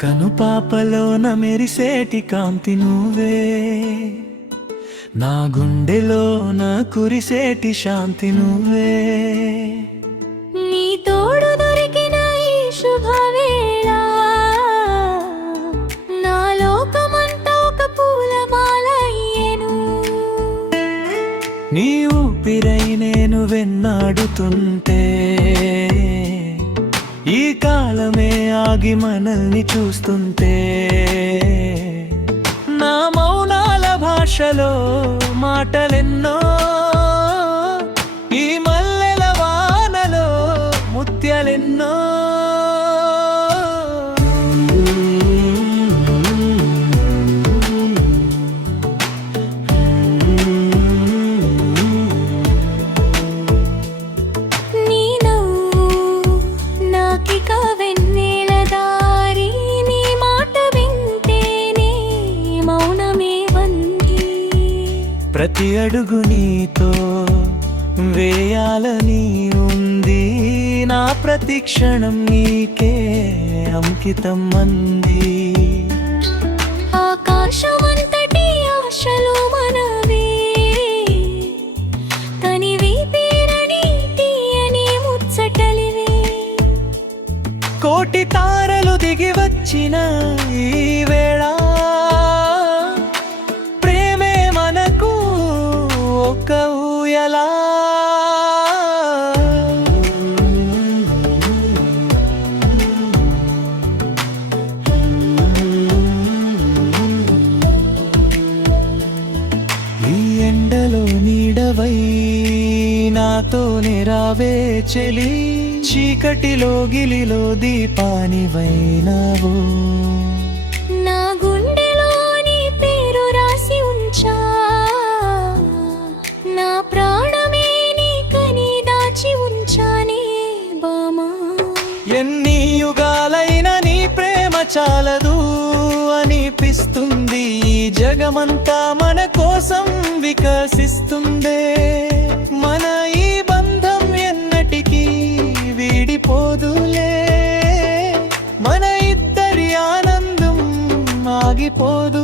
కను పాపలోన మెరిసేటి కాంతి నువ్వే, నా గుండెలోన కురిసేటి శాంతి నువ్వే. నీ తోడు దొరికిన ఈ శుభవేళ నా లోకమంతా ఒక పూలమాల అయ్యేను. నీ ఊపిరై నేను వెన్నాడుతుంటే ఈ కాలమే ఆగి మనల్ని చూస్తుంటే, నా మౌనాల భాషలో మాటలెన్నో, ఈ మల్లెల వానలో ముత్యాలెన్నో. నీ నవ్వు నాకిక వెన్నెల దారి, నీ మాట వింటేనే మౌనమే వంది. ప్రతి అడుగు నీతో వేయాలని ఉంది, నా ప్రతి క్షణం నీకే అంకితం అంది. ఆకాశమంతటి ఆశలు మనవే, తనివి తీరని తీయని ముచ్చటలివే. కోటి తారలు దిగి వచ్చిన ఈ వేళ, ప్రేమే మనకు ఒక ఊయలా. ఈ ఎండలో నీడవై నాతోనే రావే చెలి, చీకటిలో గిలిలో దీపానివైనావు. నా గుండెలో నీ పేరు రాసి ఉంచా, నా ప్రాణమే నీకని దాచి ఉంచానే బామా. ఎన్ని యుగాలైనా నీ ప్రేమ చాలదు అనిపిస్తుంది, ఈ జగమంతా మన కోసం వికసిస్తుందే. మన ఈ బంధం ఎన్నటికీ వీడిపోదులే, మన ఇద్దరి ఆనందం ఆగిపోదు.